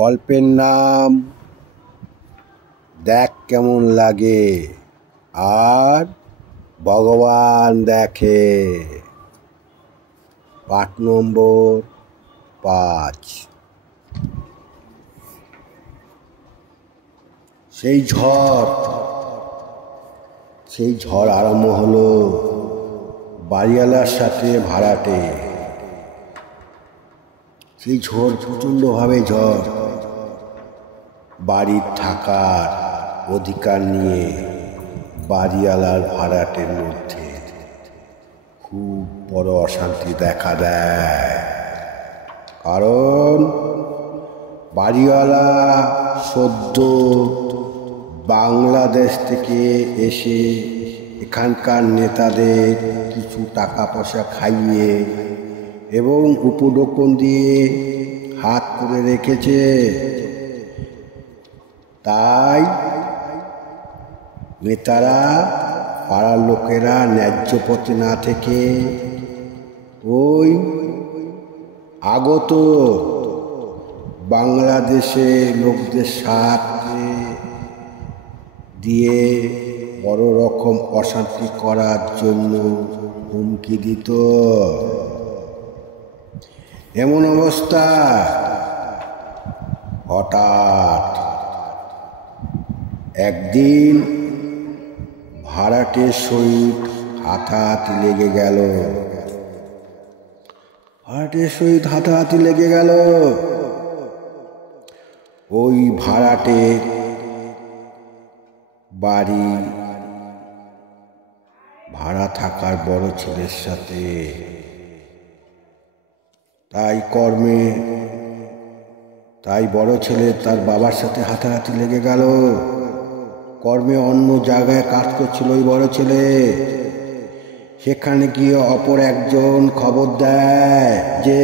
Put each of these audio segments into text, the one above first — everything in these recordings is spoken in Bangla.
গল্পের নাম দেখ কেমন লাগে আর ভগবান দেখে। পাঠ নম্বর 5। সেই ঝড় আরম্ভ হলো বাড়িওয়ালার সাথে ভাড়াটে। সেই ঝড় প্রচণ্ডভাবে ঝড় বাড়ির থাকার অধিকার নিয়ে বাড়িওয়ালার ভাড়াটের মধ্যে খুব বড় অশান্তি দেখা দেয়। কারণ বাড়িওয়ালা সদ্য বাংলাদেশ থেকে এসে এখানকার নেতাদের কিছু টাকা পয়সা খাইয়ে এবং উপঢৌকন দিয়ে হাত করে রেখেছে। তাই নেতারা পাড়ার লোকেরা ন্যায্য পথে না থেকে ওই আগত বাংলাদেশে লোকদের সাথে দিয়ে বড় রকম অশান্তি করার জন্য হুমকি দিত। এমন অবস্থা হঠাৎ একদিন ভাড়াটের সহিত হাতাহাতি লেগে গেল। ওই ভাড়াটের বাড়ি ভাড়া থাকার বড় ছেলের সাথে। তাই বড় ছেলে তার বাবার সাথে হাতাহাতি লেগে গেল। কর্মে অন্য জায়গায় কাজ করছিল ওই বড় ছেলে। সেখানে গিয়ে অপর একজন খবর দেয় যে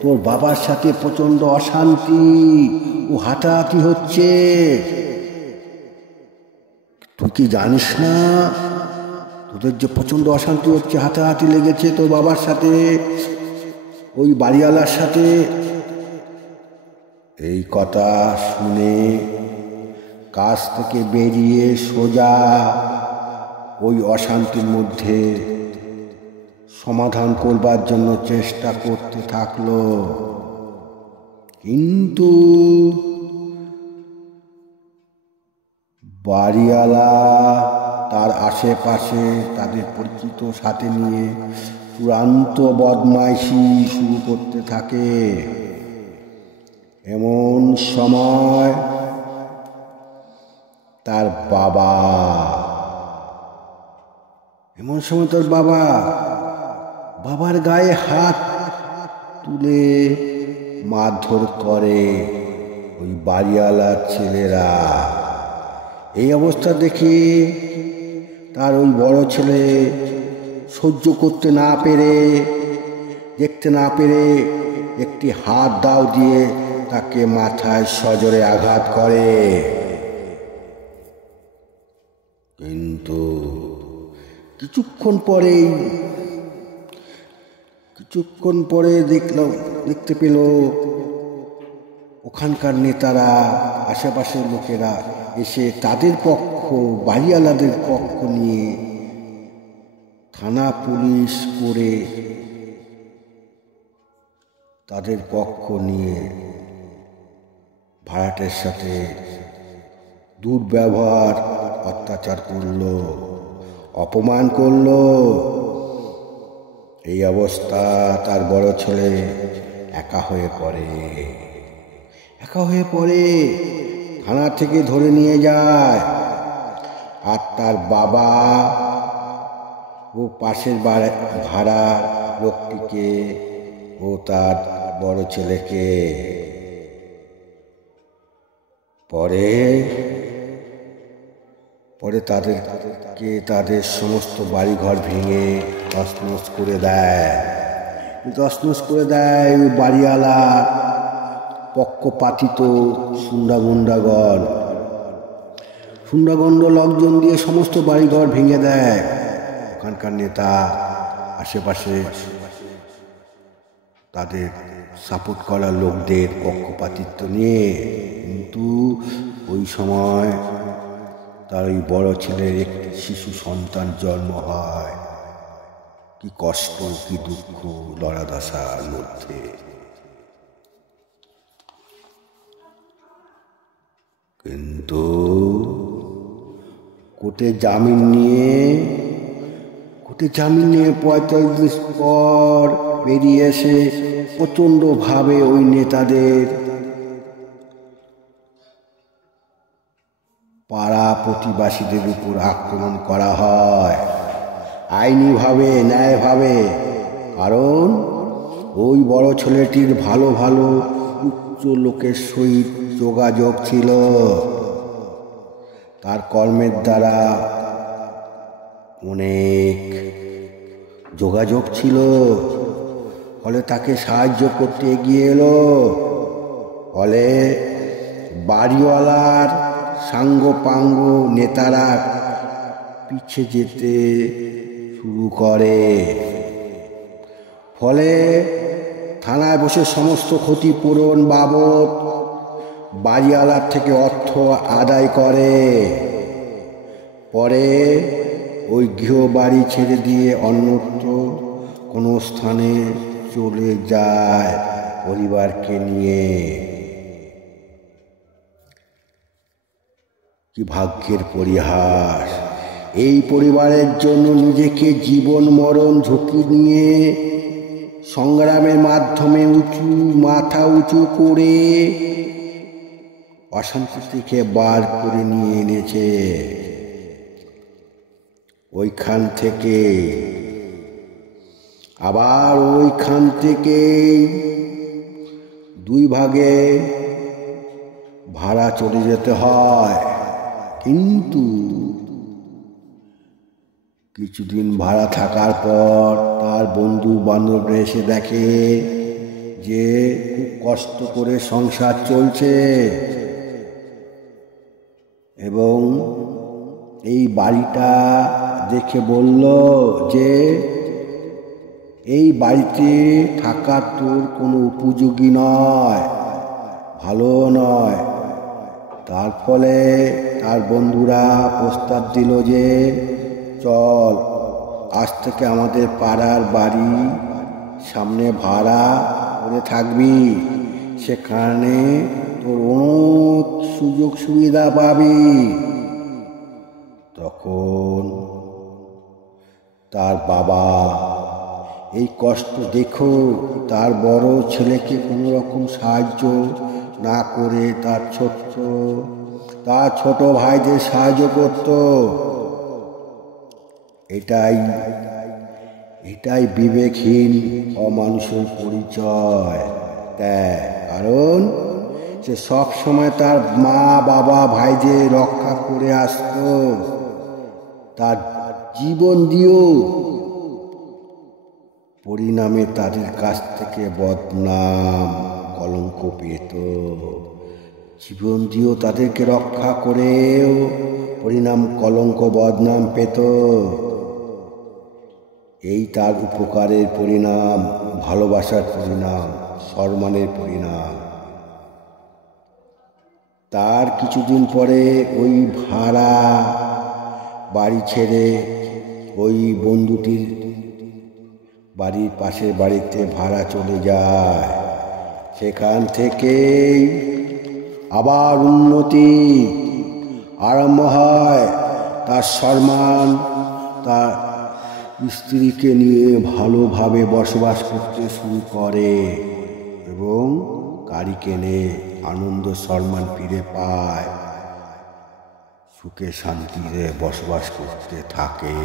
তোর বাবার সাথে প্রচণ্ড অশান্তি ও হাতাহাতি হচ্ছে। তুই কি জানিস না তোদের যে প্রচণ্ড অশান্তি হচ্ছে, হাতাহাতি লেগেছে তোর বাবার সাথে ওই বাড়িওয়ালার সাথে? এই কথা শুনে কাজ থেকে বেরিয়ে সোজা ওই অশান্তির মধ্যে সমাধান করবার জন্য চেষ্টা করতে থাকলো। কিন্তু বাড়িওয়ালা তার আশেপাশে তাদের পরিচিত সাথে নিয়ে চূড়ান্ত বদমাইশি শুরু করতে থাকে। এমন সময় তার বাবার গায়ে হাত তুলে মারধর করে ওই বাড়িওয়ালার ছেলেরা। এই অবস্থা দেখে তার ওই বড় ছেলে সহ্য করতে দেখতে না পেরে একটি হাত দাও দিয়ে তাকে মাথায় সজোরে আঘাত করে। কিন্তু কিছুক্ষণ পরে দেখতে পেল ওখানকার নেতারা, আশেপাশের লোকেরা এসে তাদের পক্ষ, বাড়িওয়ালাদের পক্ষ নিয়ে থানা পুলিশ করে তাদের পক্ষ নিয়ে ভাড়াটের সাথে দুর্ব্যবহার, অত্যাচার করলো, অপমান করলো। এই অবস্থা তার বড় ছেলে একা হয়ে পড়ে থানা থেকে ধরে নিয়ে যায়। আর তার বাবা ও পাশের ভাড়া লোকটিকে ও তার বড় ছেলেকে পরে তাদের সমস্ত বাড়িঘর ভেঙে তছনছ করে দেয় ওই বাড়িওয়ালা পক্ষপাতিত সুন্ডাগণ্ড লোকজন দিয়ে সমস্ত বাড়িঘর ভেঙে দেয়। ওখানকার নেতা আশেপাশে তাদের সাপোর্ট করা লোকদের পক্ষপাতিত্ব নিয়ে। কিন্তু ওই সময় তার ওই বড় ছেলের একটি শিশু সন্তান জন্ম হয়। কি কষ্ট, কি দুঃখ লড়াদশার মধ্যে। কিন্তু কোর্টে জামিন নিয়ে 45 দিন পর বেরিয়ে এসে প্রচণ্ডভাবে ওই নেতাদের পাড়া প্রতিবাসীদের উপর আক্রমণ করা হয় আইনিভাবে, ন্যায়ভাবে। কারণ ওই বড় ছেলেটির ভালো ভালো উচ্চ লোকের সহিত যোগাযোগ ছিল, তার কর্মের দ্বারা অনেক যোগাযোগ ছিল, ফলে তাকে সাহায্য করতে এগিয়ে এলো। ফলে বাড়িওয়ালার সাঙ্গপাঙ্গ নেতারা পিছে যেতে শুরু করে। ফলে থানায় বসে সমস্ত ক্ষতিপূরণ বাবদ বাড়িওয়ালার থেকে অর্থ আদায় করে। পরে ওই গৃহবাড়ি ছেড়ে দিয়ে অন্যত্র কোনো স্থানে চলে যায় পরিবারকে নিয়ে। কি ভাগ্যের পরিহাস! এই পরিবারের জন্য নিজেকে জীবন মরণ ঝুঁকি নিয়ে সংগ্রামের মাধ্যমে মাথা উঁচু করে অশান্তি থেকে বার করে নিয়ে এনেছে। ওইখান থেকে আবার ওইখান থেকে 2 ভাগে ভাড়া চলে যেতে হয়। কিন্তু কিছুদিন ভাড়া থাকার পর তার বন্ধু বান্ধবরা এসে দেখে যে খুব কষ্ট করে সংসার চলছে এবং এই বাড়িটা দেখে বলল যে এই বাড়িতে থাকা তোর কোনো উপযোগী নয়, ভালো নয়। তার ফলে তার বন্ধুরা প্রস্তাব দিল যে চল আজ থেকে আমাদের পাড়ার বাড়ি সামনে ভাড়া করে থাকবি, সেখানে তোর অনেক সুযোগ সুবিধা পাবি। তখন তার বাবা এই কষ্ট দেখো তার বড় ছেলেকে কোনো রকম সাহায্য না করে তার ছোট ভাইদের সাহায্য করত। এটাই বিবেকহীন অমানুষের পরিচয়। কারণ সে সব সময় তার মা বাবা ভাইদের রক্ষা করে আসতো, তার জীবন দিয়েও। পরিণামে তাদের কাছ থেকে বদনাম কলঙ্ক পেত। জীবন দিয়েও তাদেরকে রক্ষা করেও পরিণাম কলঙ্ক বদনাম পেত। এই তার উপকারের পরিণাম, ভালোবাসার পরিণাম, সম্মানের পরিণাম। তার কিছুদিন পরে ওই ভাড়া বাড়ি ছেড়ে ওই বন্ধুটির বাড়ির পাশের বাড়িতে ভাড়া চলে যায়। সেখান থেকেই আবার উন্নতি আরম্ভ হয়। তার সম্মান, তার স্ত্রীকে নিয়ে ভালোভাবে বসবাস করতে শুরু করে এবং গাড়ি কেনে, আনন্দ সম্মান ফিরে পায়, সুখে শান্তিতে বসবাস করতে থাকে।